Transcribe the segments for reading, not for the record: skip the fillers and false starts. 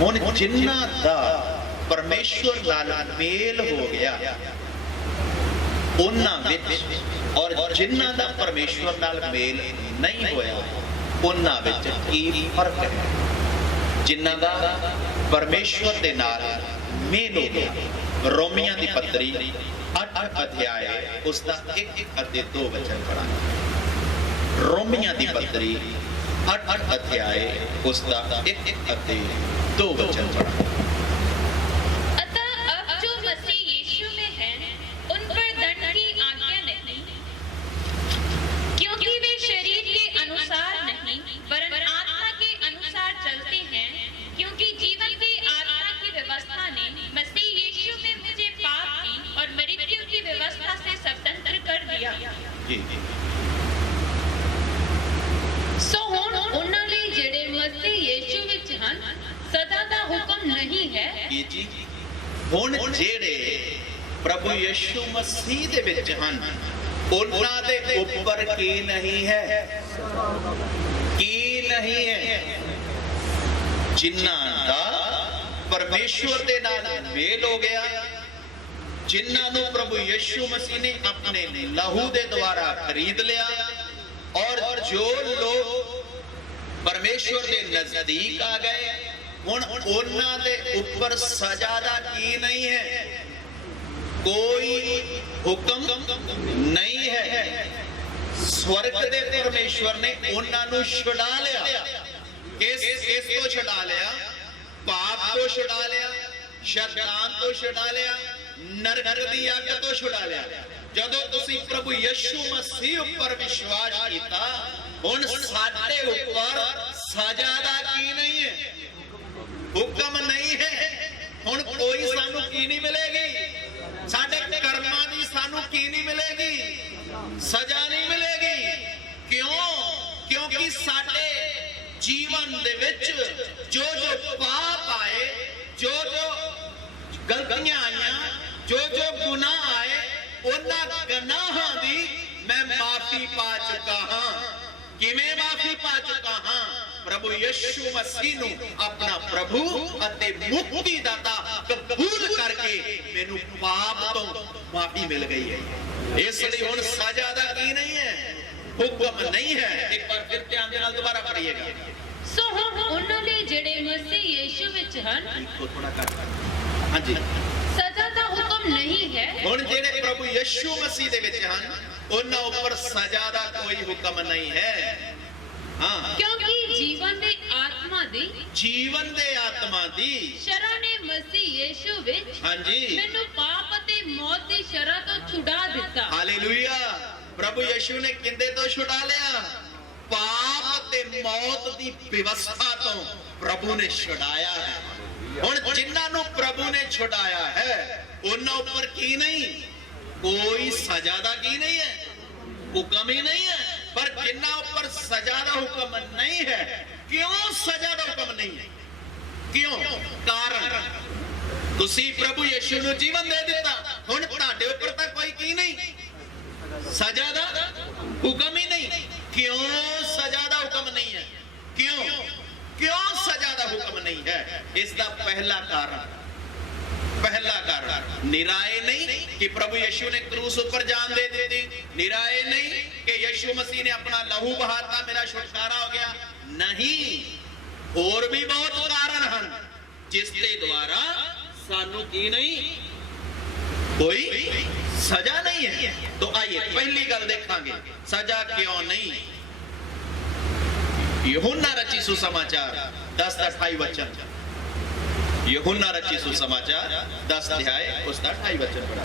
ਹੁਣ ਜਿਨ੍ਹਾਂ ਦਾ ਪਰਮੇਸ਼ਵਰ ਨਾਲ ਮੇਲ ਹੋ ਗਿਆ ਉਹਨਾਂ ਵਿੱਚ, ਔਰ ਜਿਨ੍ਹਾਂ ਦਾ ਪਰਮੇਸ਼ਵਰ ਨਾਲ ਮੇਲ ਨਹੀਂ ਹੋਇਆ ਉਹਨਾਂ ਵਿੱਚ ਕੀ ਫਰਕ ਹੈ? ਜਿਨ੍ਹਾਂ ਦਾ ਪਰਮੇਸ਼ਵਰ ਦੇ ਨਾਲ ਮੇਲ ਹੋ ਗਿਆ, ਰੋਮੀਆਂ ਦੀ ਪੱਤਰੀ 8 ਅਧਿਆਏ ਉਸ ਦਾ 1 ਅਤੇ 2 ਵਚਨ ਪੜ੍ਹਾਂਗੇ। ਰੋਮੀਆਂ ਦੀ ਪੱਤਰੀ 8 ਅਧਿਆਏ ਉਸ ਦਾ 1 ਅਤੇ 2 वचन पढ़ा। अतः अब जो मसीह यीशु में हैं, उन पर दंड की आज्ञा नहीं, क्योंकि वे शरीर के अनुसार नहीं वरन आत्मा के अनुसार चलते हैं, क्योंकि जीवन की आत्मा की व्यवस्था ने मसीह यीशु में मुझे पाप की और मृत्यु की व्यवस्था से स्वतंत्र कर दिया। जी सो हुण उन्हां लई जिहड़े मसीह यीशु विच हन सदा दा हुक्म नहीं है। जी ਹੁਣ ਜਿਹੜੇ ਪ੍ਰਭੂ ਯਿਸੂ ਮਸੀਹ ਦੇ ਵਿੱਚ ਹਨ ਉਹਨਾਂ ਦੇ ਉੱਪਰ ਕੀ ਨਹੀਂ ਹੈ? ਕੀ ਨਹੀਂ ਹੈ? ਜਿਨ੍ਹਾਂ ਦਾ ਪਰਮੇਸ਼ਵਰ ਦੇ ਨਾਲ ਮੇਲ ਹੋ ਗਿਆ, ਜਿਨ੍ਹਾਂ ਨੂੰ ਪ੍ਰਭੂ ਯਿਸੂ ਮਸੀਹ ਨੇ ਆਪਣੇ ਲਹੂ ਦੇ ਦੁਆਰਾ ਖਰੀਦ ਲਿਆ, ਔਰ ਜੋ ਲੋਕ ਪਰਮੇਸ਼ਵਰ ਦੇ ਨਜ਼ਦੀਕ ਆ ਗਏ, ਹੁਣ ਉਹਨਾਂ ਦੇ ਉੱਪਰ ਸਜ਼ਾ ਦਾ ਕੀ ਨਹੀਂ ਹੈ? ਕੋਈ ਹੁਕਮ ਨਹੀਂ ਹੈ। ਸਵਰਗ ਦੇ ਪਰਮੇਸ਼ਵਰ ਨੇ ਉਹਨਾਂ ਨੂੰ ਛੁਡਾ ਲਿਆ। ਕਿਸ ਤੋਂ ਛੁਡਾ ਲਿਆ? ਪਾਪ ਤੋਂ ਛੁਡਾ ਲਿਆ, ਸ਼ੈਤਾਨ ਤੋਂ ਛੁਡਾ ਲਿਆ, ਨਰਕ ਦੀ ਅੱਗ ਤੋਂ ਛੁਡਾ ਲਿਆ। ਜਦੋਂ ਤੁਸੀਂ ਪ੍ਰਭੂ ਯਿਸੂ ਮਸੀਹ ਉੱਪਰ ਵਿਸ਼ਵਾਸ ਕੀਤਾ, ਹੁਣ ਸਾਡੇ ਉੱਪਰ ਸਜ਼ਾ ਦਾ ਕੀ ਨਹੀਂ ਹੈ? ਹੁਕਮ ਨਹੀਂ ਹੈ। ਹੁਣ ਕੋਈ ਸਾਨੂੰ ਕੀ ਨਹੀਂ ਮਿਲੇਗੀ? ਸਾਡੇ ਕਰਮਾਂ ਦੀ ਸਾਨੂੰ ਕੀ ਨਹੀਂ ਮਿਲੇਗੀ? ਸਜ਼ਾ ਨਹੀਂ ਮਿਲੇਗੀ। ਕਿਉਂ? ਕਿਉਂਕਿ ਸਾਡੇ ਜੀਵਨ ਦੇ ਵਿੱਚ ਜੋ ਪਾਪ ਆਏ, ਜੋ ਗਲਤੀਆਂ ਆਈਆਂ, ਜੋ ਗੁਨਾਹ ਆਏ, ਉਹਨਾਂ ਗੁਨਾਹਾਂ ਦੀ ਮੈਂ ਮਾਫੀ ਪਾ ਚੁੱਕਾ ਹਾਂ। ਕਿਵੇਂ ਮਾਫੀ ਪਾ ਚੁੱਕਾ ਹਾਂ? ਪ੍ਰਭੂ ਯਿਸੂ ਮਸੀਹ ਨੂੰ ਆਪਣਾ ਪ੍ਰਭੂ ਅਤੇ ਮੁਕਤੀ ਦਾਤਾ ਕਬੂਲ ਕਰਕੇ ਮੈਨੂੰ ਪਾਪ ਤੋਂ ਮਾਫੀ ਮਿਲ ਗਈ ਹੈ। ਇਸ ਲਈ ਹੁਣ ਸਜ਼ਾ ਦਾ ਕੀ ਨਹੀਂ ਹੈ? ਹੁਕਮ ਨਹੀਂ ਹੈ। ਇੱਕ ਵਾਰ ਫਿਰ ਧਿਆਨ ਦੇ ਨਾਲ ਦੁਬਾਰਾ ਪੜ੍ਹੀਏਗਾ। ਸੋ ਹੁਣ ਉਹਨਾਂ ਲਈ ਜਿਹੜੇ ਮਸੀਹ ਯਿਸੂ ਵਿੱਚ ਹਨ, ਥੋੜਾ ਕੱਟ। ਹਾਂਜੀ, ਸਜ਼ਾ ਦਾ ਹੁਕਮ ਨਹੀਂ ਹੈ। ਹੁਣ ਜਿਹੜੇ ਪ੍ਰਭੂ ਯਿਸੂ ਮਸੀਹ ਦੇ ਵਿੱਚ ਹਨ ਉਹਨਾਂ ਉੱਪਰ ਸਜ਼ਾ ਦਾ ਕੋਈ ਹੁਕਮ ਨਹੀਂ ਹੈ। ਹਾਂ, ਕਿਉਂਕਿ ਜੀਵਨ ਦੇ ਆਤਮਾ ਦੀ ਸ਼ਰਾਂ ਨੇ ਮਸੀਹ ਯਿਸੂ ਵਿੱਚ ਹਾਂਜੀ ਮੈਨੂੰ ਪਾਪ ਅਤੇ ਮੌਤ ਦੀ ਸ਼ਰਾਂ ਤੋਂ ਛੁਡਾ ਦਿੱਤਾ। ਹਾਲੇਲੂਇਆ। ਪ੍ਰਭੂ ਯਿਸੂ ਨੇ ਕਿੰਦੇ ਤੋਂ ਛੁਡਾ ਲਿਆ? ਪਾਪ ਅਤੇ ਮੌਤ ਦੀ ਵਿਵਸਥਾ ਤੋਂ ਪ੍ਰਭੂ ਨੇ ਛੁਡਾਇਆ ਹੈ। ਹੁਣ ਜਿਨ੍ਹਾਂ ਨੂੰ ਪ੍ਰਭੂ ਨੇ ਛੁਡਾਇਆ ਹੈ ਉਹਨਾਂ ਉੱਪਰ ਕੀ ਨਹੀਂ? ਕੋਈ ਸਜ਼ਾ ਦਾ ਕੀ ਨਹੀਂ ਹੈ? ਹੁਕਮ ਹੀ ਨਹੀਂ ਹੈ। ਪਰ ਜਿਨ੍ਹਾਂ ਉੱਪਰ ਸਜ਼ਾ ਦਾ ਹੁਕਮ ਨਹੀਂ ਹੈ, ਕਿਉਂ ਸਜ਼ਾ ਦਾ ਹੁਕਮ ਨਹੀਂ ਹੈ? ਕਿਉਂ? ਕਾਰਨ ਤੁਸੀਂ ਪ੍ਰਭੂ ਯਿਸੂ ਨੂੰ ਜੀਵਨ ਦੇ ਦਿੱਤਾ। ਹੁਣ ਤੁਹਾਡੇ ਉੱਪਰ ਤਾਂ ਕੋਈ ਕੀ ਨਹੀਂ? ਸਜ਼ਾ ਦਾ ਹੁਕਮ ਹੀ ਨਹੀਂ। ਕਿਉਂ ਸਜ਼ਾ ਦਾ ਹੁਕਮ ਨਹੀਂ ਹੈ? ਕਿਉਂ ਸਜ਼ਾ ਦਾ ਹੁਕਮ ਨਹੀਂ ਹੈ? ਇਸ ਦਾ ਪਹਿਲਾ ਕਾਰਨ ਨਿਰਾਏ ਨਹੀਂ ਕਿ ਪ੍ਰਭੂ ਯਿਸੂ ਨੇ ਕਰੂਸ ਉੱਪਰ ਜਾਨ ਦੇ ਦਿੱਤੀ, ਨਿਰਾਏ ਨਹੀਂ ਕਿ ਯਿਸੂ ਮਸੀਹ ਨੇ ਆਪਣਾ ਲਹੂ ਬਹਾਤਾ, ਮੇਰਾ ਛੁਟਕਾਰਾ ਹੋ ਗਿਆ। ਨਹੀਂ, ਹੋਰ ਵੀ ਬਹੁਤ ਕਾਰਨ ਹਨ ਜਿਸ ਦੇ ਦੁਆਰਾ ਸਾਨੂੰ ਕੀ ਨਹੀਂ? ਕੋਈ ਸਜ਼ਾ नहीं है। तो आइए पहली गल देखांगे सजा क्यों नहीं। यूहन्ना रची सुसमाचार 10:28 वचन। यूहन्ना रची सुसमाचार 10 अध्याय उसका 28 वचन पढ़ा।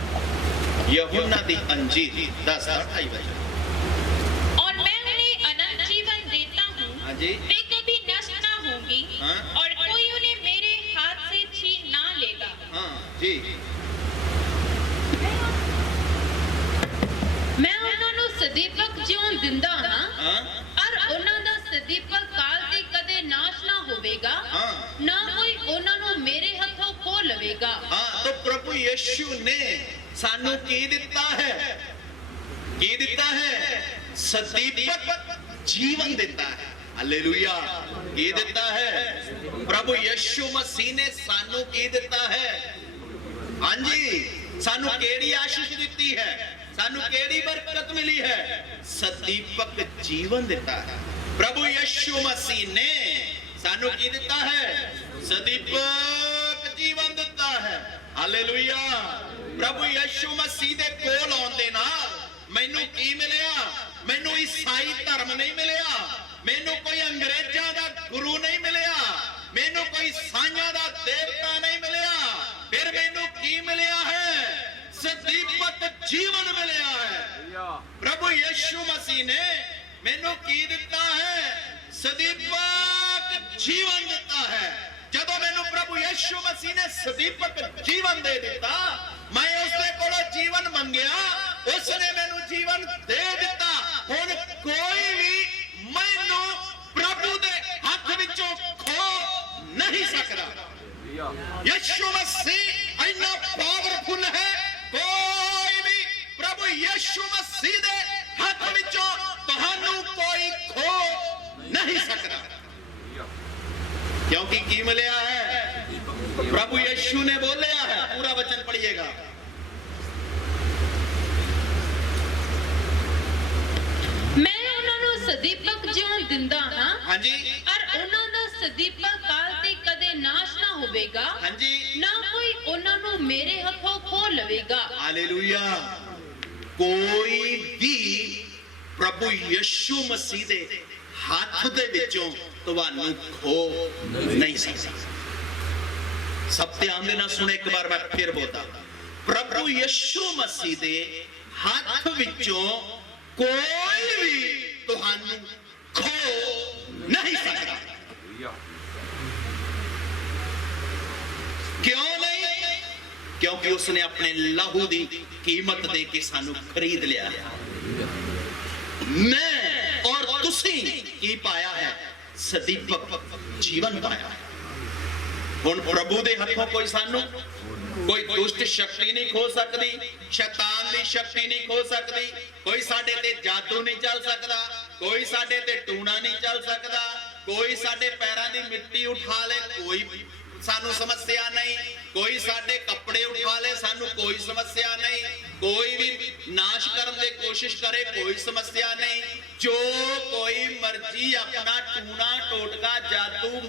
यूहन्ना दी अंजीर 10:28 वचन। और मैं उन्हें अनंत जीवन देता हूँ, हाँ जी, वे कभी नष्ट ना होंगी, हाँ? और कोई उन्हें मेरे हाथ से छीन ना लेगा। हाँ जी, मैं उन्होंने सदीपक जिਉਂ ਦਿੰਦਾ ਹਾਂ, हाँ और ਉਹਨਾਂ ਦਾ ਸਦੀਪਕ ਕਾਲ ਤੇ ਕਦੇ ਨਾਸ਼ ਨਾ ਹੋਵੇਗਾ, हाँ ਨਾ ਕੋਈ ਉਹਨਾਂ ਨੂੰ ਮੇਰੇ ਹੱਥੋਂ ਖੋ ਲਵੇਗਾ। हाँ। तो प्रभु यीशु ने सानू की दिता है? की दिता है? सदीपक जीवन देता है। हालेलुया। की दिता है? प्रभु यीशु मसीह ने सानू की दिता है? हाँ जी, सानू केड़ी आशीष दी है? सानू केड़ी बरकत मिली है? सदीपक जीवन दिता है। प्रभु यीशु मसीह ने सानू की दिता है? सदीपक जीवन दिता है। हालेलुया। प्रभु यीशु मसीह दे कोल आउंदे नाल मैनू की मिलिया? मैनू ईसाई धर्म नहीं मिलिया, मैनू कोई अंग्रेजां दा गुरु नहीं मिलिया, मैनू कोई साइयां दा देवता नहीं मिलिया, फिर मैनू की मिलिया है? सदीपक जीवन मिलिया है। प्रभु यीशु मसीह ने मैनू की दिता है? सदीपक जीवन दिता है। जदों मैनू प्रभु यीशु मसीह ने सदीपक जीवन दे दिता, मैं उसदे कोलों जीवन मंगया, उसने मैनू जीवन दे दिता। हुण कोई भी मैनू प्रभु दे हाथ विचों खो नहीं सकदा। यीशु मसीह इतना पावरफुल है, कोई भी प्रभु यीशु मसीह दे हाथ विचों तुहानू कोई खो नहीं सकदा। क्योंकि की मिलिया है? प्रभु यीशु ने बोलिया है। पूरा वचन पढ़िएगा। मैं उन्होंने सदीपक जीवन दिंदा हां। हाँ जी। और उन्हां दा सदीपक काल ते कदे नाश ना होवेगा। हाँ जी। ना कोई उन्होंने मेरे हथों खो लवेगा। हालेलुया। कोई भी प्रभु यीशु मसीह दे हाथ दे विचों तुहानू खो नहीं सकदा। सब ध्यान देना सुने, एक बार मैं फिर बोलता। प्रभु यीशु मसीह दे हाथ विचों कोई भी तुहानू खो नहीं सकता। क्यों नहीं? क्योंकि उसने अपने लहू दी कीमत दे के सानू खरीद लिया है। मैं और तुसी की पाया है? सदीपक जीवन पाया है। हुण प्रभु दे हथों कोई सानू कोई दुष्ट शक्ति नहीं खो सकती, शैतान दी शक्ति नहीं खो सकती, कोई साडे ते जादू नहीं चल सकता, कोई साडे ते टूना नहीं चल सकता, कोई साडे पैरां दी मिट्टी उठा ले, कोई सानू समस्या नहीं, कोई साडे कपड़े उठा ले, सानू कोई समस्या नहीं, कोई भी नाश करने की कोशिश करे, कोई समस्या नहीं। जो कोई मर्जी अपना टूना टोटका जादू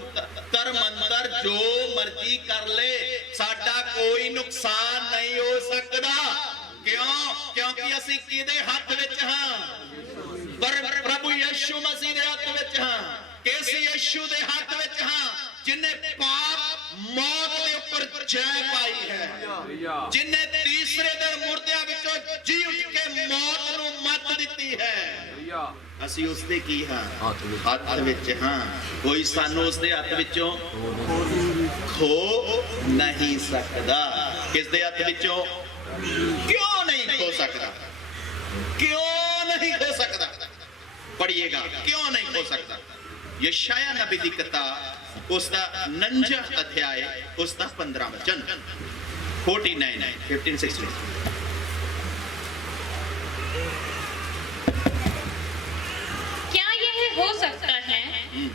कर मंत्र जो मर्जी कर ले, साडा कोई नुकसान नहीं हो सकता। क्यों? क्योंकि असीं किहदे हथ विच हां? पर प्रभु यीशु मसीह दे हथ विच हां। किस यीशु दे हथ विच हां? जिन्हें पाप मौत के ऊपर जय पाई है, जिन्हें तीसरे दिन मुर्दियां विचों जी उठ के मौत नूं मत दिती है। असीं उसदे की हां? हथ विच हां। कोई सानू उसदे हथ विचों खो नहीं सकदा। किसदे हथ विचों? क्यों नहीं खो सकदा? क्यों नहीं खो सकदा? पढ़िएगा, क्यों नहीं खो सकता। यशाया नबी दी किताब उसका 49 अध्याय उसका 15 वचन 49 15:16। क्या यह हो सकता है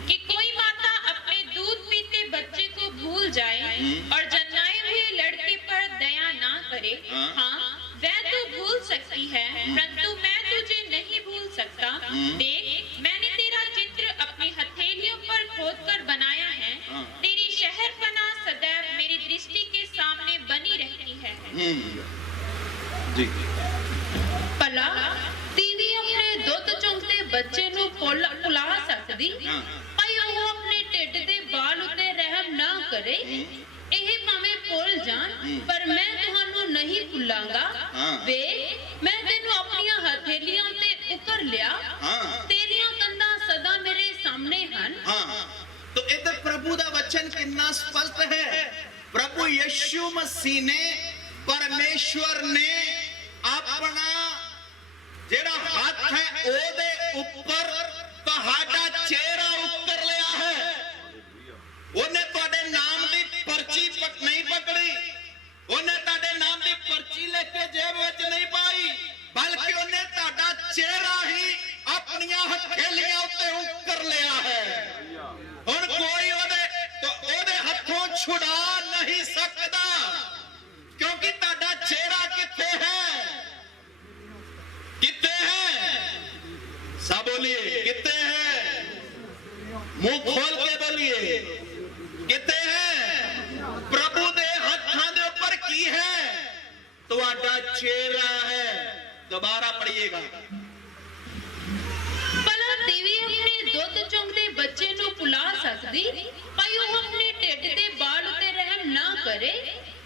कि कोई माता अपने दूध पीते बच्चे को भूल जाए और जन्माए हुए लड़के पर दया ना करे? हाँ, वह तो भूल सकती है, परंतु मैं तुझे नहीं भूल सकता। देख, मैंने तेरा चित्र अपनी हथेलियों पर खोदकर बनाया है। तेरी शहरपनाह सदैव मेरी दृष्टि के सामने बनी रहती है। जी। भला दीदी अपने दुध चुंगते बच्चे नूं भुला सकदी? भाई वो अपने ढिड दे बाल उते रहम ना करे। ਇਹ ਭਾਵੇਂ ਭੁੱਲ ਜਾਣ, ਪਰ ਮੈਂ ਤੁਹਾਨੂੰ ਨਹੀਂ ਭੁੱਲਾਂਗਾ। ਵੇਖ, ਮੈਂ ਤੈਨੂੰ ਆਪਣੀਆਂ ਹਥੇਲੀਆਂ ਤੇ ਉਕਰ ਲਿਆ। ਤੇਰੀਆਂ ਕੰਧਾਂ ਸਦਾ ਮੇਰੇ ਸਾਹਮਣੇ ਹਨ। तो इधर प्रभु दा वचन कितना स्पष्ट है। प्रभु यीशु मसीह ने, परमेश्वर ने अपना जेड़ा हाथ है ओदे ऊपर तुहाडा चेहरा उतर लिया है। ਉਹਨੇ ਤੁਹਾਡੇ ਨਾਮ ਦੀ ਪਰਚੀ ਨਹੀਂ ਪਕੜੀ, ਉਹਨੇ ਤੁਹਾਡੇ ਨਾਮ ਦੀ ਪਰਚੀ ਲੈ ਕੇ ਜੇਬ ਵਿੱਚ ਨਹੀਂ ਪਾਈ, ਬਲਕਿ ਉਹਨੇ ਤੁਹਾਡਾ ਚਿਹਰਾ ਹੀ ਆਪਣੀਆਂ ਹਥੇਲੀਆਂ ਉੱਤੇ ਉੱਕਰ ਲਿਆ ਹੈ। छुड़ा नहीं सकता, क्योंकि ਤੁਹਾਡਾ चेहरा किथे है, किथे है, सब बोलिए किथे है, मुंह खोल के बोलिए किथे है। प्रभु दे हत्थां दे ऊपर की है, ਤੁਹਾਡਾ चेहरा है। दोबारा पढ़िएगा। ਭਲਾ ਦੇਵੀ ਆਪਣੇ ਦੁੱਧ ਚੁੰਗਦੇ ਬੱਚੇ ਨੂੰ ਭੁਲਾ ਸਕਦੀ, ਭਾਈ ਉਹ ਆਪਣੇ ਢਿੱਡ ਤੇ ਬਾਲ ਉਤੇ ਰਹਿਮ ਨਾ ਕਰੇ।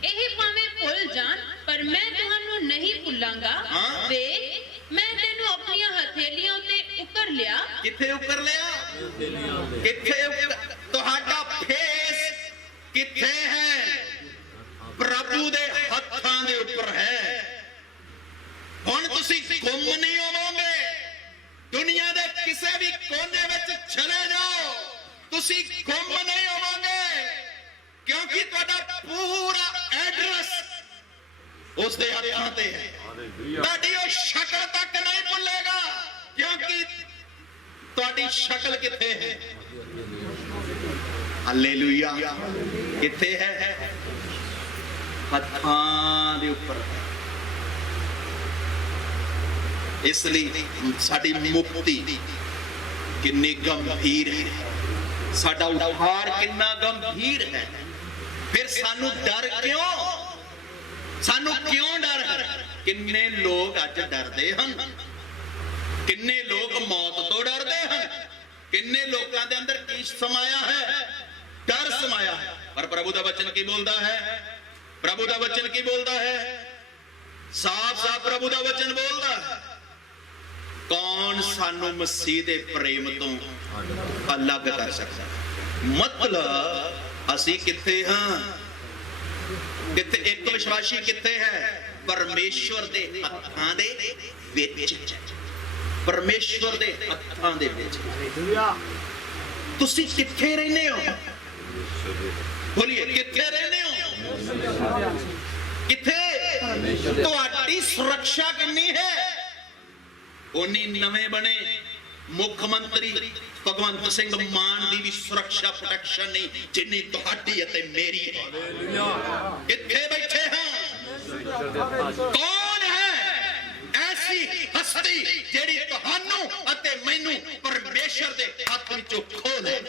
ਇਹ ਭਾਵੇਂ ਭੁੱਲ ਜਾਣ, ਪਰ ਮੈਂ ਤੁਹਾਨੂੰ ਨਹੀਂ ਭੁੱਲਾਂਗਾ। ਹਾਂ। ਵੇਖ, ਮੈਂ ਤੈਨੂੰ ਆਪਣੀਆਂ ਹਥੇਲੀਆਂ ਉਤੇ ਉਕਰ ਲਿਆ। ਕਿੱਥੇ ਉਕਰ ਲਿਆ? ਕਿੱਥੇ? ਤੁਹਾਡਾ ਫੇਸ ਕਿੱਥੇ ਹੈ? ਪ੍ਰਭੂ ਦੇ ਹੱਥਾਂ ਦੇ ਉੱਪਰ ਹੈ। ਹੁਣ ਤੁਸੀਂ ਗੁੰਮ ਨਹੀਂ ਹੋਵੋਗੇ। ਦੁਨੀਆ ਦੇ ਕਿਸੇ ਵੀ ਕੋਨੇ ਵਿੱਚ ਚਲੇ ਜਾਓ, ਤੁਸੀਂ ਗੁੰਮ ਨਹੀਂ ਹੋਵੋਗੇ, ਕਿਉਂਕਿ ਤੁਹਾਡਾ ਪੂਰਾ ਐਡਰੈਸ ਉਸ ਦੇ ਹੱਥਾਂ ਤੇ ਹੈ। ਤੁਹਾਡੀ ਉਹ ਸ਼ਕਲ ਤੱਕ ਨਹੀਂ ਭੁੱਲੇਗਾ, ਕਿਉਂਕਿ ਤੁਹਾਡੀ ਸ਼ਕਲ ਕਿੱਥੇ ਹੈ? ਹਾਲੇਲੂਇਆ। ਕਿੱਥੇ ਹੈ? ਹੱਥਾਂ ਦੇ ਉੱਪਰ। ਇਸ ਲਈ ਸਾਡੀ ਮੁਕਤੀ ਕਿੰਨੀ ਗੰਭੀਰ ਹੈ, ਸਾਡਾ ਉद्धार ਕਿੰਨਾ ਗੰਭੀਰ ਹੈ। ਫਿਰ ਸਾਨੂੰ ਡਰ ਕਿਉਂ? ਸਾਨੂੰ ਕਿਉਂ ਡਰ ਹੈ? ਕਿੰਨੇ ਲੋਕ ਅੱਜ ਡਰਦੇ ਹਨ, ਕਿੰਨੇ ਲੋਕ ਮੌਤ ਤੋਂ ਡਰਦੇ ਹਨ, ਕਿੰਨੇ ਲੋਕਾਂ ਦੇ ਅੰਦਰ ਕੀ ਸਮਾਇਆ ਹੈ? ਡਰ ਸਮਾਇਆ ਹੈ। ਪਰ ਪ੍ਰਭੂ ਦਾ ਵਚਨ ਕੀ ਬੋਲਦਾ ਹੈ? ਪ੍ਰਭੂ ਦਾ ਵਚਨ ਕੀ ਬੋਲਦਾ ਹੈ? ਸਾਫ਼ ਸਾਫ਼ ਪ੍ਰਭੂ ਦਾ ਵਚਨ ਬੋਲਦਾ ਹੈ। ਕੌਣ ਸਾਨੂੰ ਮਸੀਹ ਦੇ ਪ੍ਰੇਮ ਤੋਂ ਅਲੱਗ ਕਰ ਸਕਦਾ? ਮਤਲਬ ਅਸੀਂ ਕਿੱਥੇ ਹਾਂ? ਕਿੱਥੇ? ਇੱਕ ਵਿਸ਼ਵਾਸੀ ਕਿੱਥੇ ਹੈ? ਪਰਮੇਸ਼ਵਰ ਦੇ ਹੱਥਾਂ ਦੇ ਵਿੱਚ। ਪਰਮੇਸ਼ਵਰ ਦੇ ਹੱਥਾਂ ਦੇ ਵਿੱਚ। ਤੁਸੀਂ ਕਿੱਥੇ ਰਹਿੰਦੇ ਹੋ? ਬੋਲੀਏ, ਕਿੱਥੇ ਰਹਿੰਦੇ ਹੋ? ਕਿੱਥੇ? ਤੁਹਾਡੀ ਸੁਰੱਖਿਆ ਕਿੰਨੀ ਹੈ? ਉਨੀ ਨਵੇਂ ਬਣੇ ਮੁੱਖ ਮੰਤਰੀ ਭਗਵੰਤ ਸਿੰਘ ਮਾਨ ਦੀ ਵੀ ਸੁਰੱਖਿਆ ਪ੍ਰੋਟੈਕਸ਼ਨ ਨਹੀਂ ਜਿੰਨੀ ਤੁਹਾਡੀ ਅਤੇ ਮੇਰੀ ਹੈ। ਕਿੱਥੇ ਬੈਠੇ ਹਾਂ? ਕੌਣ ਹੈ ਐਸੀ ਹਸਤੀ ਜਿਹੜੀ ਤੁਹਾਨੂੰ ਅਤੇ ਮੈਨੂੰ ਪਰਮੇਸ਼ਰ ਦੇ ਹੱਥ ਵਿੱਚੋਂ ਖੋਹ ਲੈ?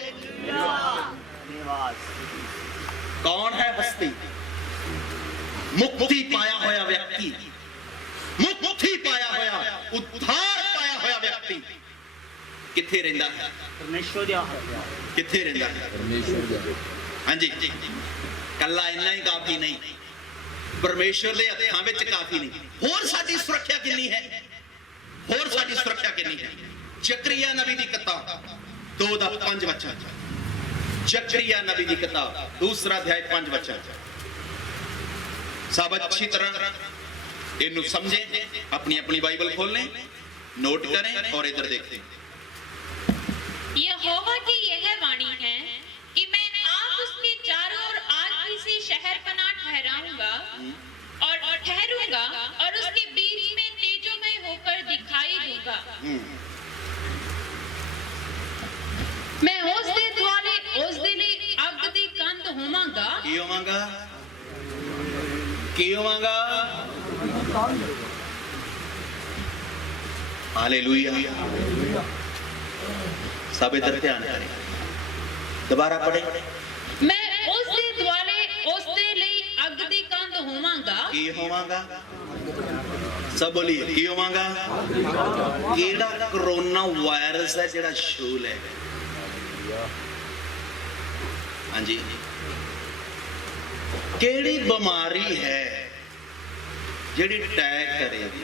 ਕੌਣ ਹੈ ਹਸਤੀ? ਮੁਕਤੀ ਪਾਇਆ ਹੋਇਆ ਵਿਅਕਤੀ, ਮੁਕਤੀ ਪਾਇਆ ਹੋਇਆ, ਉद्धार ਪਾਇਆ ਹੋਇਆ ਵਿਅਕਤੀ ਕਿੱਥੇ ਰਹਿੰਦਾ ਹੈ? ਪਰਮੇਸ਼ਵਰ ਦੇ ਹੱਥ। ਕਿੱਥੇ ਰਹਿੰਦਾ ਹੈ? ਹਾਂਜੀ, ਕੱਲਾ ਇੰਨਾ ਹੀ ਕਾਫੀ ਨਹੀਂ, ਪਰਮੇਸ਼ਵਰ ਦੇ ਹੱਥਾਂ ਵਿੱਚ ਕਾਫੀ ਨਹੀਂ। ਹੋਰ ਸਾਡੀ ਸੁਰੱਖਿਆ ਕਿੰਨੀ ਹੈ? ਹੋਰ ਸਾਡੀ ਸੁਰੱਖਿਆ ਕਿੰਨੀ ਹੈ? ਜ਼ਕਰੀਆ ਨਬੀ ਦੀ ਕਿਤਾਬ 2:5 ਵਚਨ। ਜ਼ਕਰੀਆ ਨਬੀ ਦੀ ਕਿਤਾਬ 2 ਅਧਿਆਇ 5 ਵਚਨ। सब अच्छी तरह इन्हें समझे, अपनी अपनी बाइबल खोल लें, नोट करें और इधर देखें। यहोवा की यह वाणी है कि मैं आप उसके चारों ओर आग किसी शहर पनाह ठहराऊंगा और ठहरूंगा और उसके बीच में तेजोमय होकर दिखाई दूंगा। मैं उस दे दुआले उस दे लिए अग दी कंध होवांगा। की होवांगा? की होवांगा? हालेलुया। सब इधर ध्यान करें, दोबारा पढ़े। मैं उस दे दुआले उस दे लिए अग दी कंध होवांगा। की होवांगा? सब बोलिए, की होवांगा? केड़ा कोरोना वायरस है जेड़ा शूल है? हाँ जी, केड़ी बीमारी है जेड़ी अटैक करेगी?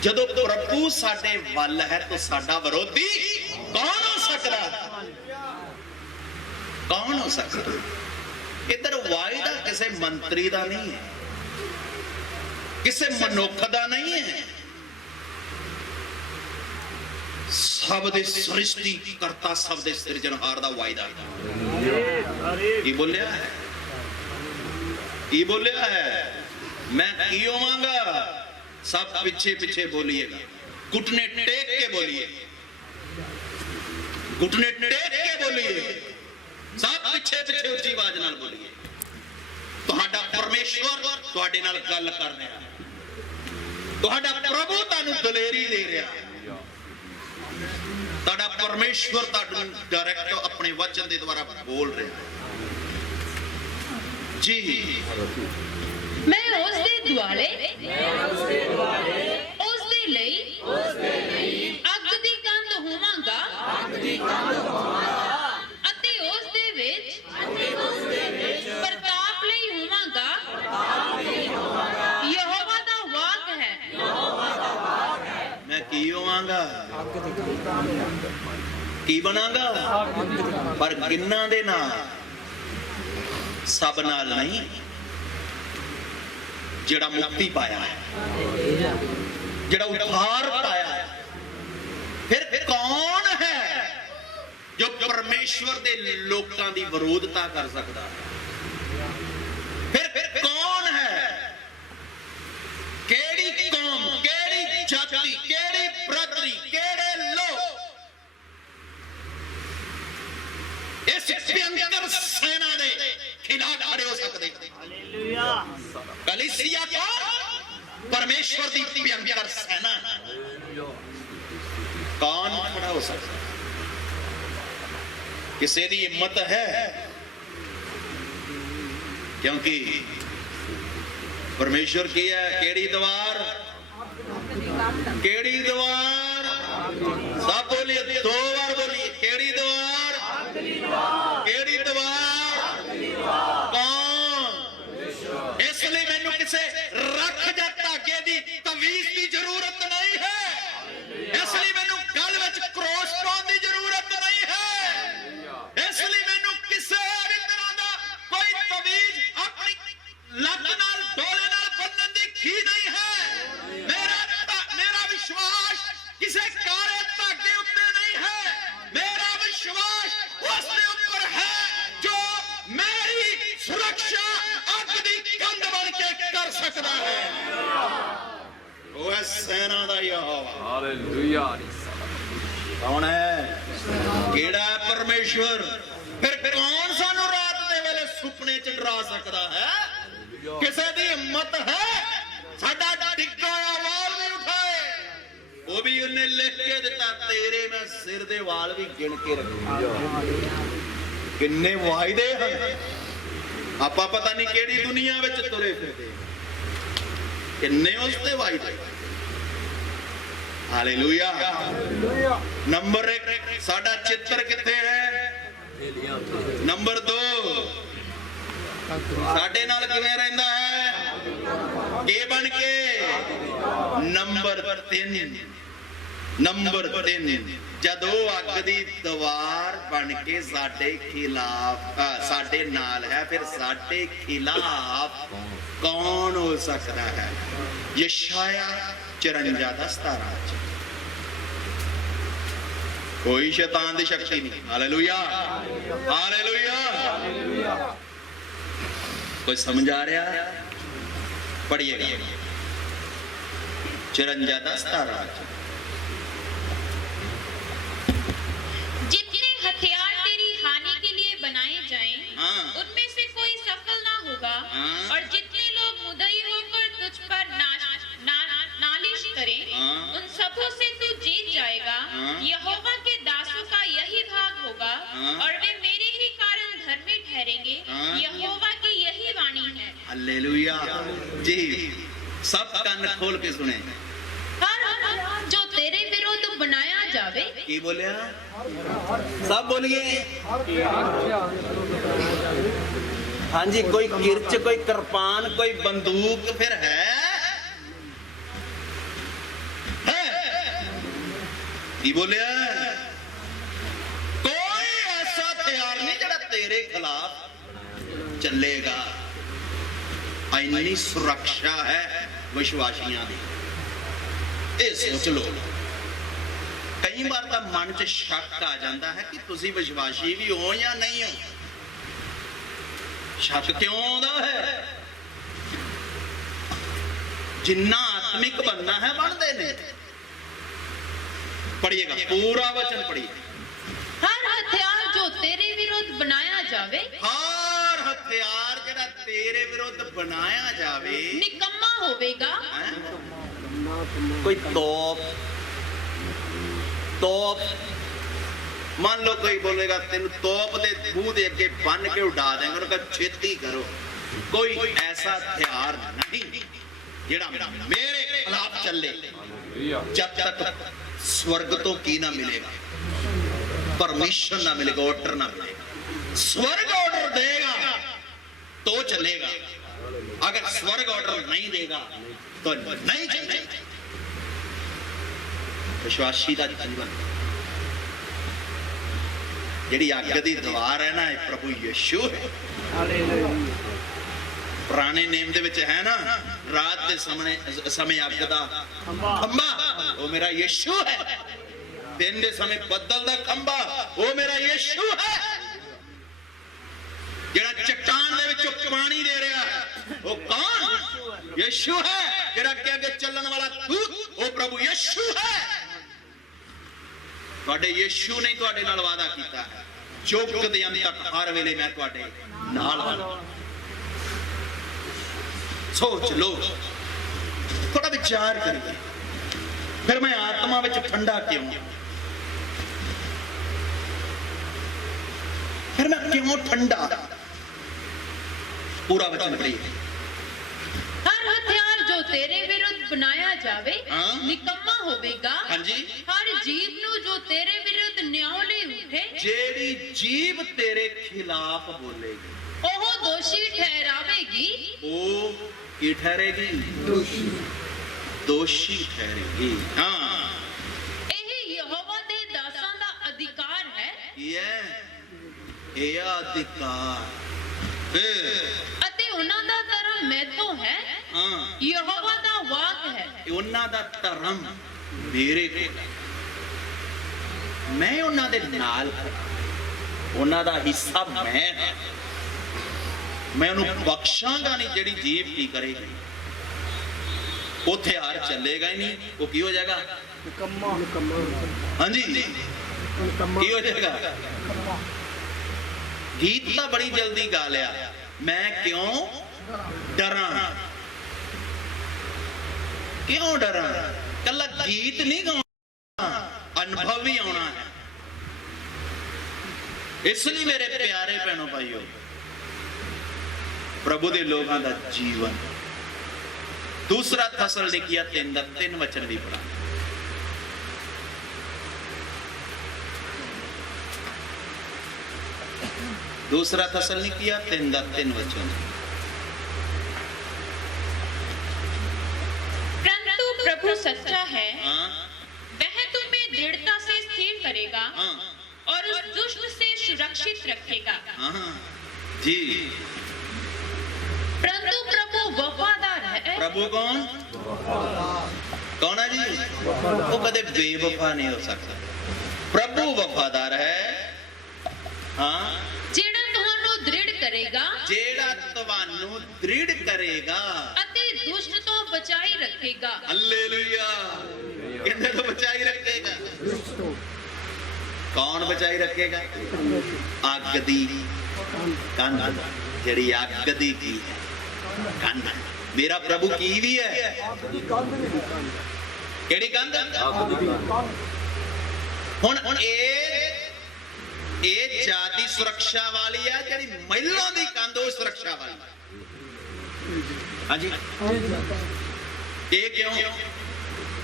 जदों प्रभु साडे वल है तो साडा विरोधी कौन हो सकता? कौन हो सकता? इधर वायदा किसी मंत्री का नहीं है, किसी मनुख का नहीं है, सब दे सृष्टि करता, सब दे सिरजनहार दा वायदा। की बोलिया है? की बोलिया है? मैं की होवांगा? सब पीछे पीछे बोलिएगा, घुटने टेक के बोलिए, घुटने टेक के बोलिए। ਪਰਮੇਸ਼ਵਰ ਤੁਹਾਡੇ ਨਾਲ ਗੱਲ ਕਰ ਰਿਹਾ, ਤੁਹਾਡਾ ਪ੍ਰਭੂ ਤੁਹਾਨੂੰ ਦਲੇਰੀ ਦੇ ਰਿਹਾ, ਤੁਹਾਡਾ ਪਰਮੇਸ਼ਵਰ ਤੁਹਾਨੂੰ ਡਾਇਰੈਕਟ ਆਪਣੇ ਵਚਨ ਦੇ ਦੁਆਰਾ ਬੋਲ ਰਿਹਾ ਜੀ। ਮੈਂ ਉਸ ਦੇ ਦੁਆਲੇ ਉਸ ਦੇ ਲਈ ਅੱਗ ਦੀ ਕੰਧ ਹੋਵਾਂਗਾ ਅਤੇ ਉਸ ਦੇ ਵਿੱਚ ਪ੍ਰਤਾਪ ਲਈ ਹੋਵਾਂਗਾ। ਯਹੋਵਾ ਦਾ ਵਾਕ ਹੈ। ਮੈਂ ਕੀ ਹੋਵਾਂਗਾ, ਕੀ ਬਣਾਂਗਾ, ਪਰ ਕਿੰਨਾਂ ਦੇ ਨਾਲ, ਸਭ ਨਾਲ ਨਹੀਂ। ਜਿਹੜਾ ਮੁਕਤੀ ਪਾਇਆ ਹੈ, ਜਿਹੜਾ ਉद्धार ਪਾਇਆ ਹੈ, ਫਿਰ ਕੌਣ ਹੈ ਜੋ ਪਰਮੇਸ਼ਵਰ ਦੇ ਲੋਕਾਂ ਦੀ ਵਿਰੋਧਤਾ ਕਰ ਸਕਦਾ ਹੈ? ਫਿਰ ਕੌਣ ਹੈ? ਕਿਹੜੀ ਕੌਮ, ਕਿਹੜੀ ਜਾਤੀ, ਕਿਹੜੀ ਬਰਾਦਰੀ, ਕਿਹੜੇ ਲੋਕ ਇਸ ਭਿਅੰਕਰ ਸੈਨਾ ਦੇ ਖਿਲਾਫ ਖੜੇ ਹੋ ਸਕਦੇ? ਹਾਲੇਲੂਇਆ। ਕਲੀਸਿਆ ਕੌਣ? ਪਰਮੇਸ਼ਵਰ ਦੀ ਭਿਅੰਕਰ ਸੈਨਾ। ਕੌਣ ਖੜਾ ਹੋ ਸਕਦਾ? ਕਿਸੇ ਦੀ ਹਿੰਮਤ ਹੈ? ਕਿਉਂਕਿ ਪਰਮੇਸ਼ਵਰ ਕੀ ਹੈ? ਕਿਹੜੀ ਦੀਵਾਰ, ਕਿਹੜੀ ਦੀਵਾਰ? ਸਭ ਬੋਲੀਏ, 2 ਵਾਰ ਬੋਲੀਏ, ਕਿਹੜੀ ਦੀਵਾਰ, ਕਿਹੜੀ ਦੀਵਾਰ? ਕੌਣ? ਇਸ ਲਈ ਮੈਨੂੰ ਕਿਸੇ ਰੱਖ ਜਾਂ ਧਾਗੇ ਦੀ ਤਵੀਜ਼ ਦੀ ਜ਼ਰੂਰਤ ਨਹੀਂ ਹੈ। ਇਸ ਲਈ ਮੈਨੂੰ ਗਲ ਵਿੱਚ ਕਰੋਸ ਪਾਉਣ ਦੀ ਜ਼ਰੂਰਤ ਨਹੀਂ ਹੈ। ਇਸ ਲਈ ਮੈਨੂੰ ਕਿਸੇ ਵੀ ਤਰ੍ਹਾਂ ਦਾ ਕੋਈ ਤਵੀਜ਼ ਆਪਣੀ ਲੱਤ ਨਾਲ, ਡੋਲੇ ਨਾਲ ਬੰਨਣ ਦੀ ਕੀ ਨਹੀਂ ਹੈ। ਮੇਰਾ ਵਿਸ਼ਵਾਸ ਕਿਸੇ ਕਾਰੇ ਧਾਗੇ ਉੱਤੇ ਨਹੀਂ ਹੈ। ਮੇਰਾ ਵਿਸ਼ਵਾਸ ਉਸ ਦੇ ਉੱਪਰ ਹੈ ਜੋ ਮੇਰੀ ਸੁਰੱਖਿਆ ਅੱਗ ਦੀ ਕੰਧ ਬਣ ਕੇ ਕਰ ਸਕਦਾ ਹੈ। ਉਹ ਹੈ ਸੈਨਾ ਦਾ ਯਹੋਵਾ। ਹਾਲੇਲੂਇਆ। ਕੌਣ ਹੈ? ਕਿਹੜਾ ਹੈ ਪਰਮੇਸ਼ਵਰ? ਫਿਰ ਕੌਣ ਸਾਨੂੰ ਰਾਤ ਦੇ ਵੇਲੇ ਸੁਪਨੇ ਚ ਡਰਾ ਸਕਦਾ ਹੈ? ਕਿਸੇ ਦੀ ਹਿੰਮਤ ਹੈ ਸਾਡਾ ਡਿੱਗਾ ਹੋਇਆ ਵਾਲ ਵੀ ਉਠਾਏ? ਉਹ ਵੀ ਉਹਨੇ ਲਿਖ ਕੇ ਦਿੱਤਾ, ਤੇਰੇ ਮੈਂ ਸਿਰ ਦੇ ਵਾਲ ਵੀ ਗਿਣ ਕੇ ਰੱਖੇ। ਕਿੰਨੇ ਵਾਅਦੇ ਹਨ। ਆਪਾਂ ਪਤਾ ਨਹੀਂ ਕਿਹੜੀ ਦੁਨੀਆ ਵਿੱਚ ਤੁਰੇ ਫਿਰਦੇ, ਕਿੰਨੇ ਉਸ ਤੇ ਵਾਅਦੇ। ਹਾਲੇਲੂਇਆ। ਨੰਬਰ 1 ਸਾਡਾ ਚਿੱਤਰ ਕਿੱਥੇ ਹੈ? ਨੰਬਰ 2 ਸਾਡੇ ਨਾਲ ਕਿਵੇਂ ਰਹਿੰਦਾ ਹੈ? ਕੀ ਬਣ ਕੇ? ਨੰਬਰ 3 ਜਦੋਂ ਅੱਗ ਦੀ ਦੀਵਾਰ ਬਣ ਕੇ ਸਾਡੇ ਖਿਲਾਫ, ਸਾਡੇ ਨਾਲ ਹੈ, ਫਿਰ ਸਾਡੇ ਖਿਲਾਫ ਕੌਣ ਹੋ ਸਕਦਾ ਹੈ? ਯਸ਼ਾਇਆ 54:17। ਕੋਈ ਸ਼ੈਤਾਨ ਦੀ ਸ਼ਕਤੀ ਨਹੀਂ। Hallelujah, hallelujah. कोई समझ आ रहा? पढ़िएगा 54:17। जितने हथियार तेरी हानि के लिए बनाए जाएं, उनमें से कोई सफल ना होगा, और जितने लोग मुद्दई होकर तुझ पर नालिश करें, उन सबों से तू जीत जाएगा। यहोवा के दासों का यही भाग होगा, और वे मेरे ही कारण धर्मी ठहरेंगे। यहोवा की यही वाणी है। हालेलुया जी। सब कान खोल के सुने। जो तेरे विरुद्ध बनाया जावे। की बोलिया? सब बोलिए। हाँ जी। कोई किरच, कोई कृपान, कोई बंदूक फिर है? की बोलिया? कोई ऐसा हथियार नहीं जरा तेरे खिलाफ चलेगा। इन्नी सुरक्षा है विश्वासियों की। ਇਹ ਸੋਚ ਲਓ। ਕਈ ਵਾਰ ਤਾਂ ਮਨ 'ਚ ਸ਼ੱਕ ਆ ਜਾਂਦਾ ਹੈ ਕਿ ਤੁਸੀਂ ਵਿਸ਼ਵਾਸੀ ਵੀ ਹੋ ਜਾਂ ਨਹੀਂ ਹੋ। ਸ਼ੱਕ ਕਿਉਂ ਆਉਂਦਾ ਹੈ? ਜਿੰਨਾ ਆਤਮਿਕ ਬਣਨਾ ਹੈ ਬਣਦੇ ਨੇ। ਪੜ੍ਹੀਏਗਾ ਪੂਰਾ ਵਚਨ ਪੜ੍ਹੀਏ। हर हथियार जो तेरे विरुद्ध बनाया जावे। हर हथियार ਜਿਹੜਾ ਤੇਰੇ ਵਿਰੁੱਧ ਬਣਾਇਆ ਜਾਵੇ ਨਿਕੰਮਾ ਹੋਵੇਗਾ। ਹੈਂ? ਕੋਈ ਤੋਪ ਮੰਨ ਲਓ ਕੋਈ ਬੋਲੇਗਾ ਤੈਨੂੰ ਤੋਪ ਦੇ ਮੂੰਹ ਦੇ ਅੱਗੇ ਬੰਨ ਕੇ ਉਡਾ ਦੇਂਗੇ, ਉਹਨੂੰ ਕਹ ਛੇਤੀ ਕਰੋ। ਕੋਈ ਐਸਾ ਹਥਿਆਰ ਨਹੀਂ ਜਿਹੜਾ ਮੇਰੇ ਖਿਲਾਫ ਚੱਲੇ ਜਦ ਤੱਕ स्वर्ग तो की ना मिलेगा, परमिशन ना मिलेगा, ऑर्डर ना मिलेगा। स्वर्ग ऑर्डर देगा तो चलेगा, अगर स्वर्ग ऑर्डर नहीं देगा तो नहीं चलेगा। विश्वासी का जीवन जिहड़ी अग दी दीवार है ना, प्रभु यीशु है। पुराने नेम दे विच है ना, रात के समय अग दा खंबा वो मेरा यीशु है, दिन के समय बदल दा खंबा वो मेरा यीशु है। जेड़ा चट्टान दे विचों पानी दे रहा है वो कौन? यीशु है। जेड़ा अगे अगे चलने वाला दूत वो प्रभु यीशु है। तुहाडे यीशु ने तुहाडे नाल वादा कीता है, युग दे अंत तक हर वेले मैं तुहाडे नाल हां। सोच लो, थोड़ा विचार करिए, फिर मैं आत्मा विच ठंडा क्यों, फिर मैं क्यों ठंडा? पूरा वचन पढ़िए। हर हथियार जो तेरे विरुद्ध बनाया जावे हाँ? निकम्मा होवेगा। हाँ जी। हर जीव नु जो तेरे विरुद्ध न्यायले उठे, जेड़ी जीव तेरे खिलाफ बोलेगी ओह दोषी ठहरावेगी। वो की ठहरेगी? दोषी ठहरेगी। हाँ, यही यहोवा दे दासां दा अधिकार है। ये अधिकार अते उन्हां दा धर्म मैथों है। हाँ, यहोवा दा वाक है। उन्हां दा धर्म मेरे कोल, मैं उन्हां दे नाल, उन्हां दा हिस्सा मैं उन्हें बख्शांगा नहीं। जेड़ी जीव की करेगी वो हथियार चलेगा ही नहीं, वो की हो जाएगा? हाँ जी, की हो जाएगा? गीत तो बड़ी जल्दी गा लिया, मैं क्यों डरा, क्यों डरा। कला गीत नहीं गाना, अनुभव भी आना है। इसलिए मेरे प्यारे भैनों भाइयों, प्रभु दे लोगों का जीवन। दूसरा थस्सलुनीकियां 3 वचन भी पढ़ा। दूसरा थस्सलुनीकियां 3 वचन। परंतु प्रभु सच्चा है, हाँ, वह तुम्हें दृढ़ता से स्थिर करेगा हाँ, और उस दुष्ट से सुरक्षित रखेगा। हाँ जी। परंतु प्रभु वफादार है। प्रभु कौन? कौन है जी? वो कदे बेवफा नहीं हो सकता। प्रभु वफादार है। हाँ, जेड़ा तुहानू दृढ़ करेगा, जेड़ा तुहानू दृढ़ करेगा अते दुष्ट तो बचाई रखेगा। हालेलुया। किन्ने तो बचाई रखेगा? कौन बचाई रखेगा? अग दी कंध, जेड़ी अग दी की है कंध। मेरा प्रभु की भी है, केड़ी कंध? हुण ये जाति सुरक्षा वाली है, जेड़ी महिला दी कंध वो सुरक्षा वाली। हाँ जी, ये क्यों?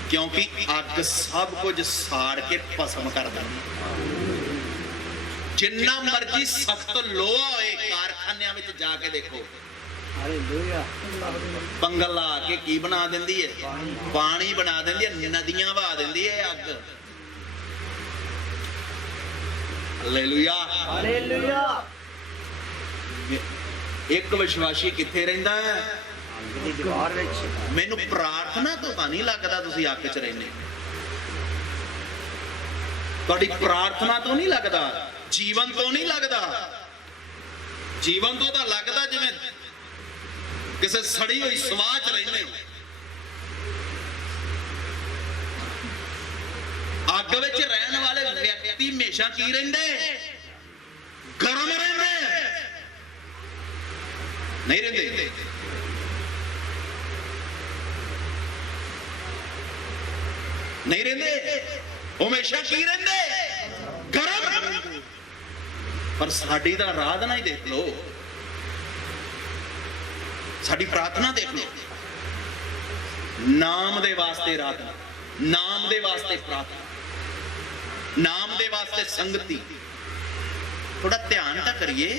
क्योंकि अग सब कुछ साड़ के भस्म कर देती। जिन्ना मर्जी सख्त लोहा होए, कारखानियां में जाके देखो, पंगल ला के की बना देंदी है? पानी बना देंदी है, नदियां बहा देंदी है अग। Hallelujah, hallelujah. एक विश्वासी किथे रहिंदा है? मैनू प्रार्थना तो नहीं लगता तुसीं अग च रहिंदे, तुहाडी प्रार्थना तो नहीं लगता, जीवन तो नहीं लगता। जीवन तो लगता जिवें किसी सड़ी हुई सवाह च रहिंदे हो। अग विच रहने वाले व्यक्ति हमेशा की रहिंदे? गरम रहिंदे। नहीं रहंदे। नहीं रहंदे, हमेशा की रहंदे गरम। पर साडी दा आराधना ही देख लो, साडी प्रार्थना देख लो। नाम दे वास्ते आराधना, नाम दे वास्ते प्रार्थना, नाम दे वास्ते संगति। थोड़ा ध्यान तो करिए।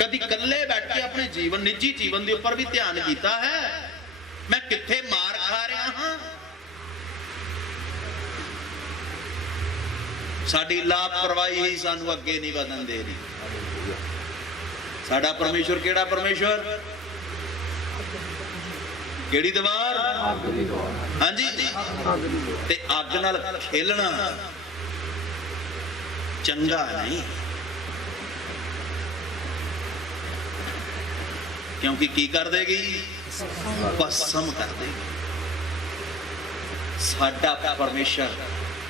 कभी कल्ले बैठ के अपने जीवन, निजी जीवन के ऊपर भी ध्यान किया है, मैं किथे मार खा रहा हाँ। साडी लापरवाही ही सानू अगे नहीं वधन दे रही। साडा परमेश्वर केड़ा परमेश्वर? केड़ी दीवार? हाँ जी, ते अग नाल खेलना चंगा नहीं, क्योंकि की कर देगी? भस्म कर देगी। साडा परमेश्वर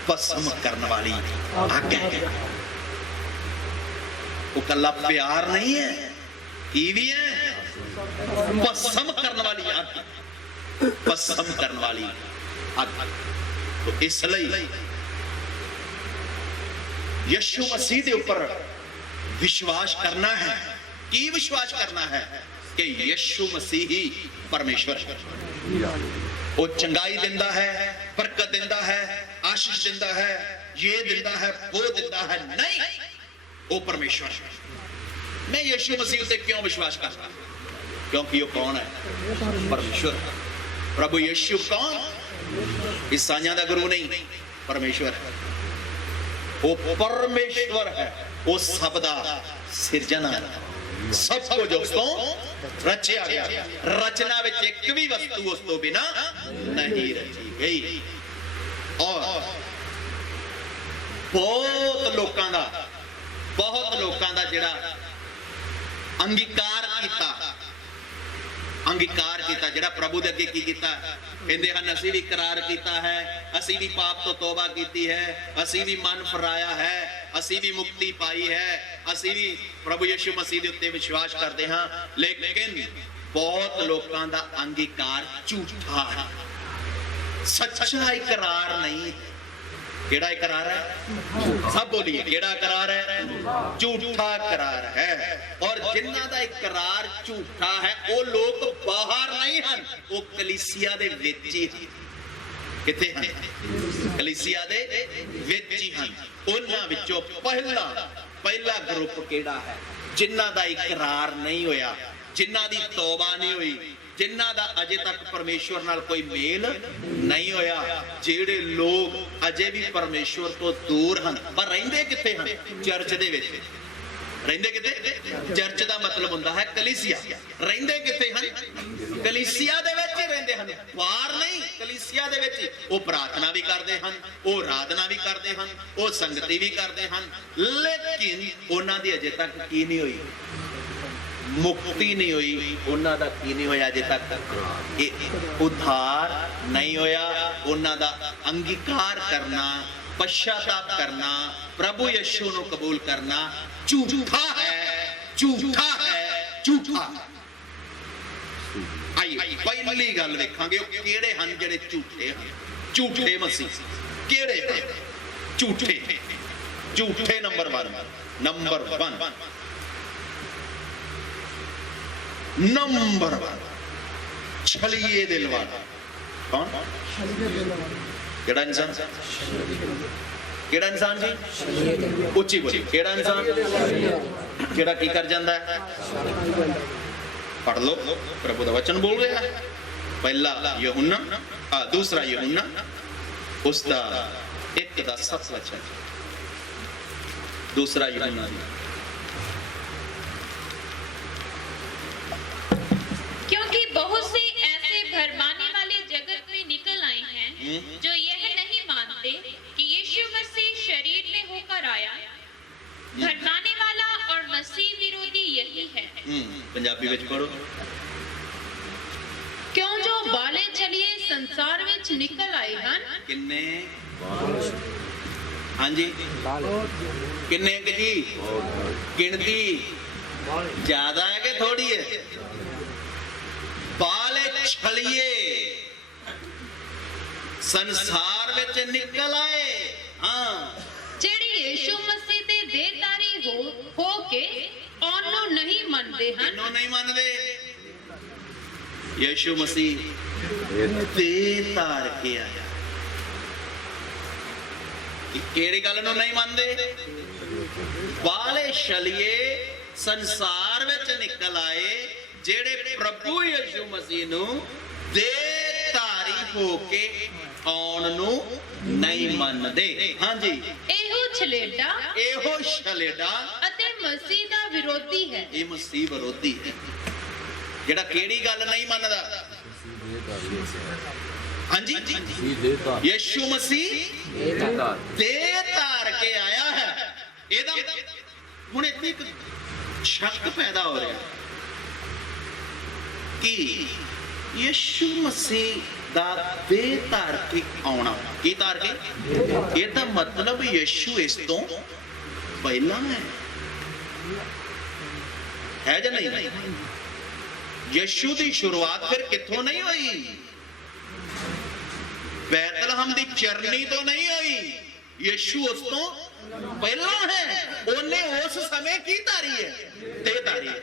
भस्म करने वाली अग है। वो कला प्यार नहीं है, की भी है भस्म करने वाली अग, भस्म करने वाली अग। तो इसलिए यीशु मसीह के ऊपर विश्वास करना है। की विश्वास करना है कि यीशु मसीह ही परमेश्वर है। वो चंगाई दिंदा है, बरकत दिंदा है, आशीष दिंदा है, ये दिंदा है, वो दिंदा है। नहीं, वो परमेश्वर है। मैं यीशु मसीह से क्यों विश्वास करता? क्योंकि वो कौन है? परमेश्वर। प्रभु यीशु कौन? ईसाइयां दा गुरु नहीं, परमेश्वर है। वो परमेश्वर है, वो सब दा सिरजना, सब कुछ दोस्तों रचिया गया। रचना विच एक भी वस्तु उस तो बिना नहीं रची गई। और बहुत लोकां दा जिहड़ा अंगीकार किया, जिहड़ा प्रभु दे अगे की कीता, कहंदे हन असीं भी इकरार कीता है, असीं भी पाप तो तौबा कीती है, असीं भी मन फराया है, असीं भी मुक्ति पाई है, असीं भी प्रभु यीशु मसीह दे उत्ते विश्वास करते हां। लेकिन बहुत लोकां दा अंगीकार झूठा है, सच्चा इकरार नहीं। केड़ा इकरार है? सब बोलिए, केड़ा इकरार है? झूठा इकरार है। और जिन्हां दा इकरार झूठा है, वो लोग बाहर नहीं हैं, वो कलीसिया दे विच ही हैं। किथे हैं? कलीसिया दे विच ही हैं। उन्हां विचों पहला ग्रुप केड़ा है? जिन्हां दा इकरार नहीं होया, जिन्हां दी तौबा नहीं हुई, जिन्हां दा अजे तक परमेश्वर नाल कोई मेल नहीं होया, जेड़े लोग अजे भी परमेश्वर तो दूर हैं। पर रहिंदे किथे हैं? चर्च दे विच। रहिंदे किथे? चर्च दा मतलब हुंदा है कलीसिया। रहिंदे किथे हैं? कलीसिया दे विच ही रहिंदे हैं, बाहर नहीं, कलीसिया दे विच ही। वो प्रार्थना भी करदे हैं, वो आराधना भी करदे हैं, वो संगति भी करदे हैं, लेकिन उन्हां दी अजे तक की नहीं हुई? मुक्ति नहीं हुई। उन्हां दा की नहीं होया अजे तक? उद्धार नहीं होया। उन्हां दा अंगीकार करना, पश्चाताप करना, प्रभु यीशु नूं कबूल करना झूठा है, झूठा है, झूठा। आइए पहली गल वेखांगे किहड़े हन जिहड़े झूठे हन। झूठे मसीह किहड़े हन? झूठे नंबर 1 छलिए दिल वाला। कौन? केड़ा इंसान? केड़ा इंसान जी? उच्ची बोली, केड़ा इंसान? केड़ा की कर जांदा है? पढ़ लो, प्रभु दा वचन बोल रहा है। पहला यूहन्ना, दूसरा यूहन्ना उसदा 1:7 वचन, दूसरा यूहन्ना। क्योंकि बहुत से ऐसे भरमाने वाले जगत में निकल आए हैं जो यह नहीं मानते कि यीशु मसीह शरीर में होकर आया। भरमाने वाला और मसीह विरोधी यही है। पंजाबी विच पढ़ो। क्यों जो बाले छलिए संसार विच निकल आए हन। किन्ने? हाँ जी, किन्ने जी? गिनती ज्यादा है कि थोड़ी है? बाले छलिए संसार विच निकल आए। हाँ, ਜਿਹੜੀ ਯीशु मसीह ਦੇ ਦੇਹਧਾਰੀ ਹੋ ਕੇ ਉਹਨੂੰ ਨਹੀਂ ਮੰਨਦੇ ਹਨ, किन्नू नहीं मानते? यीशु मसीह देह धार के आया। केड़ी गल नूं नहीं मानते? बाले छलिए संसार विच निकल आए जेड़े प्रभु यीशु मसीह नूं देहधारी होके आउण नूं नहीं मनदे। हाँ जी, ਇਹੋ ਛਲੇਡਾ एहो छलेडा ਅਤੇ ਮਸੀਹ ਦਾ ਵਿਰੋਧੀ ਹੈ। ये मसीह विरोधी है जेड़ा केड़ी गल नहीं मनदा। हाँ जी, यीशु मसीह देह धार के आया है। ਇਹਦਾ ਹੁਣ ਇੱਥੇ ਇੱਕ ਸ਼ੱਕ ਪੈਦਾ ਹੋ ਰਿਹਾ ਕਿ ਯीशु ਮਸੀਹ ਦਾ ਦੇਹ ਧਾਰ ਕੇ ਆਉਣਾ, ਕੀ ਧਾਰ ਕੇ? ਇਹਦਾ ਮਤਲਬ ਯीशु ਇਸ ਤੋਂ ਪਹਿਲਾਂ ਹੈ ਜਾਂ ਨਹੀਂ? ਯीशु ਦੀ ਸ਼ੁਰੂਆਤ ਫਿਰ ਕਿੱਥੋਂ ਨਹੀਂ ਹੋਈ? ਬੈਤਲਹਮ ਦੀ ਚਰਨੀ ਤੋਂ ਨਹੀਂ ਹੋਈ। ਯीशु ਉਸ ਤੋਂ ਪਹਿਲਾਂ ਹੈ। ਉਹਨੇ ਉਸ ਸਮੇਂ ਕੀ ਧਾਰੀ ਹੈ? ਦੇਹ ਧਾਰੀ ਹੈ।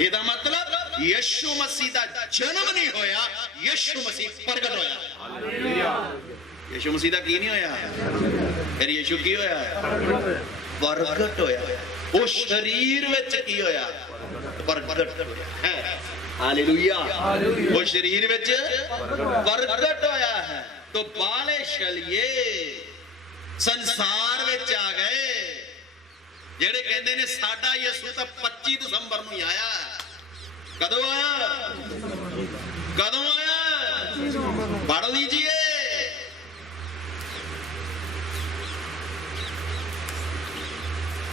ਇਹਦਾ ਮਤਲਬ ਯीशु ਮਸੀਹ ਦਾ ਜਨਮ ਨਹੀਂ ਹੋਇਆ, ਯीशु ਮਸੀਹ ਪ੍ਰਗਟ ਹੋਇਆ। ਹਾਲੇਲੂਇਆ। ਯीशु ਮਸੀਹ ਦਾ ਕੀ ਨਹੀਂ ਹੋਇਆ? ਫਿਰ ਯीशु ਕੀ ਹੋਇਆ? ਪ੍ਰਗਟ ਹੋਇਆ। ਉਹ ਸਰੀਰ ਵਿੱਚ ਕੀ ਹੋਇਆ? ਪ੍ਰਗਟ ਹੋਇਆ ਹੈ। ਹਾਲੇਲੂਇਆ। ਉਹ ਸਰੀਰ ਵਿੱਚ ਪ੍ਰਗਟ ਹੋਇਆ ਹੈ। तो बाले छलिए संसार विच आ गए जेड़े कहंदे ने साडा यीशु तो 25 दिसंबर नूं आया। कदों आया? कदों आया? पढ़ लीजिए।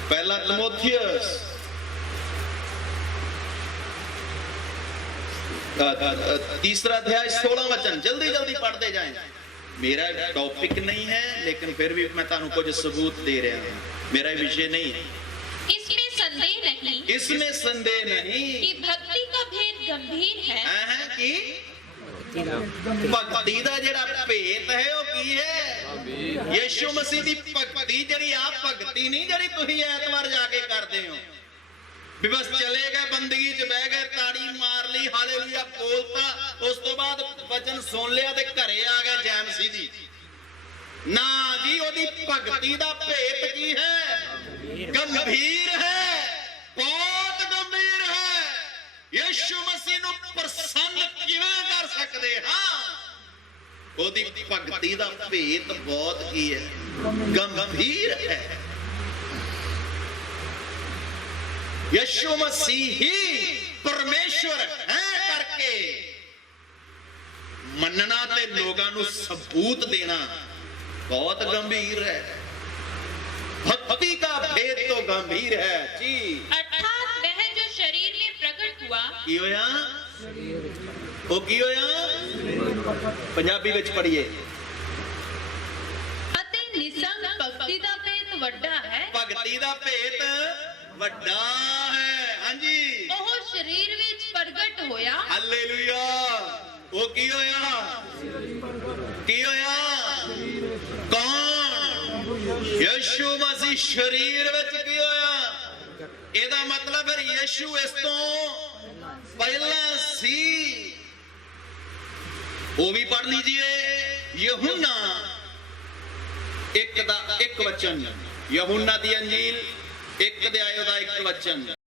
पहला तिमोथियस तीसरा अध्याय 16 वचन। जल्दी जल्दी पढ़ते जाएं। मेरा टॉपिक नहीं है लेकिन फिर भी मैं तुहानू कुछ सबूत दे रहा हूं। मेरा विषय नहीं है। इसमें संदेह नहीं इसमें संदेह नहीं कि भक्ति का भेद गंभीर है कि भक्ति दा जेड़ा भेद है वो की है? यीशु मसीह दी भक्ति जेड़ी आप भक्ति नहीं जेड़ी तुसीं ऐतवार जाके करदे हो भी बस चले गए बंदगी च बह गए, ताड़ी मार ली, हालेलुया बोलता, उस तो बाद वचन सुन लिया ते घरे आ गए जय मसीह दी। ना जी, ओदी भक्ति दा भेद की है? गंभीर है, बहुत गंभीर है। यीशु मसीह नूं प्रसन्न किवें कर सकदे हां? ओदी भक्ति दा भेद बहुत की है? गंभीर है। यीशु मसीह ही परमेश्वर है करके मनना ते लोगों को सबूत देना बहुत गंभीर है। भक्ति का भेद तो गंभीर है जी। अर्थात वह जो शरीर में प्रकट हुआ की होया? वो की होया? पंजाबी विच पढ़िए। ਅਤੇ ਨਿਸੰਗ ਭਗਤੀ ਦਾ ਭੇਦ ਵੱਡਾ ਹੈ। भक्ति का भेद ਵੱਡਾ ਹੈ। ਹਾਂਜੀ, ਉਹ ਸਰੀਰ ਵਿੱਚ ਪ੍ਰਗਟ ਹੋਇਆ। ਹਾਲੇਲੂਇਆ। ਉਹ ਕੀ ਹੋਇਆ? ਕੀ ਹੋਇਆ? ਕੌਣ? ਯीशु ਮਸੀਹ ਸ਼ਰੀਰ ਵਿੱਚ ਕੀ ਹੋਇਆ? ਇਹਦਾ ਮਤਲਬ ਫਿਰ ਯीशु ਇਸ ਤੋਂ ਪਹਿਲਾਂ ਸੀ। ਉਹ ਵੀ ਪੜ੍ਹ ਲੀजिए। यूहन्ना 1 ਦਾ 1 वचन। यूहन्ना ਦੀ ਅੰਜੀਲ 1 ਅਧਿਆਇ ਦਾ 1 वचन।